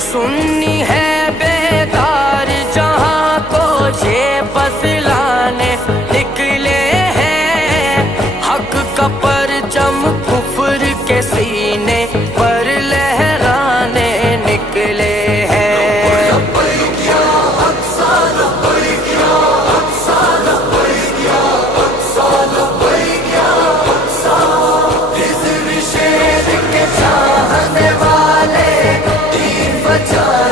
سنی ہے بیدار جہاں کو یہ بتلانے نکلے ہیں، حق کا پرچم کفر کے سینے پر لہرانے نکلے ہیں۔ چاہنے والے دین بچانے